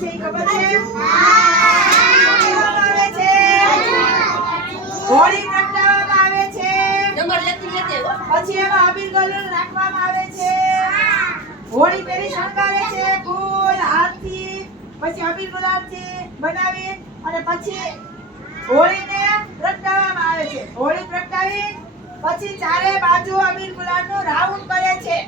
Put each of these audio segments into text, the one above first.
છે ખબર છે? શું કરવામાં આવે છે. હોળી પ્રગટાવવામાં આવે છે. પછી એમાં અબીર ગલુલ નાખવામાં આવે છે. હોળી પેરી શણગારે છે. ફૂલ હાથથી પછી અબીર ગુલાબથી બનાવી અને પછી હોળીને પ્રગટાવવામાં આવે છે. હોળી પ્રગટાવી પછી ચારે બાજુ અબીર ગુલાબનો રાઉન્ડ કરે છે.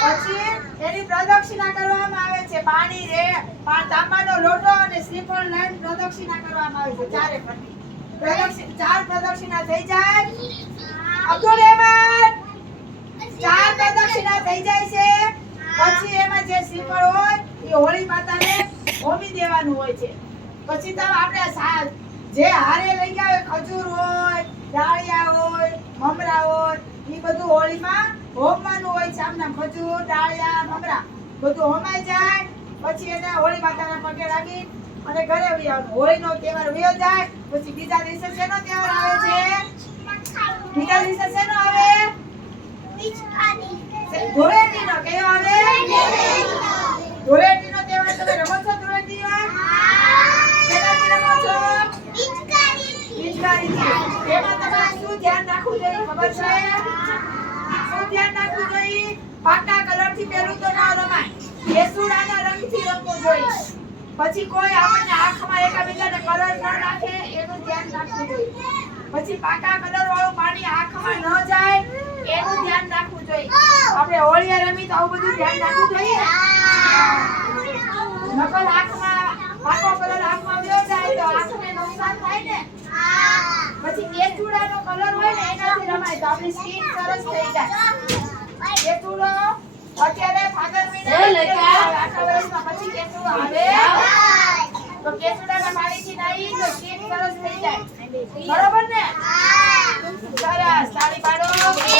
પછી એની પ્રદક્ષિણા કરવામાં આવે છે. પાણી, રે પણ તાંબાનો લોટો અને શ્રીફળ લઈને પ્રદક્ષિણા કરવામાં આવે છે. ચારે ફરતી ચાર પ્રદક્ષિણા થઈ જાય. અબ્દુલ રહેમાન ચાર પ્રદક્ષિણા થઈ જાય છે. પછી એમાં જે શ્રીફળ હોય, એ હોળી માતાને હોમી દેવાનું હોય છે. પછી તો આપણે જે હારે લઈ ગયા હોય, ખજૂર હોય, ડાળિયા હોય, મમરા હોય, એ બધું હોળીમાં હોમવાનું હોય છે આમના ખજૂર ડાળિયા મમરા બધું હોમાઈ જાય પછી એને હોળી માતાના પગે લાગી અને ઘરે વહી આવવાનું. હોળીનો તહેવાર વયો જાય પછી બીજા દિવસે શેનો તહેવાર આવે છે? બીજા દિવસે શેનો આવે? ધૂળેટીનો. કયો આવે? ધૂળેટીનો તહેવાર. તમે રમો છો ધૂળેટીમાં? શેનાથી રમો છો? પિચકારીથી. એમાં તમારે શું ધ્યાન રાખવું જોઈએ ખબર છે? ધ્યાન રાખવું જોઈએ. પાકા કલરથી પહેલું તો ન રમાય. કેસુડાના રંગથી રમવું જોઈએ. પછી કોઈ આપણને આંખમાં એકાબીજાને કલર ન નાખે એનું ધ્યાન રાખવું જોઈએ. પછી પાકા કલર વાળું પાણી આંખમાં ન જાય, એનું ધ્યાન રાખવું જોઈએ. આપણે હોળીએ રમી તો આવું બધું ધ્યાન રાખવું જોઈએ રમાય અત્યારે ફાગણ મહિના આખા વર્ષમાં પછી કેતુડો આવે. તો કેતુડાના પાણીથી નાઈ થઈ જાય. બરોબર ને?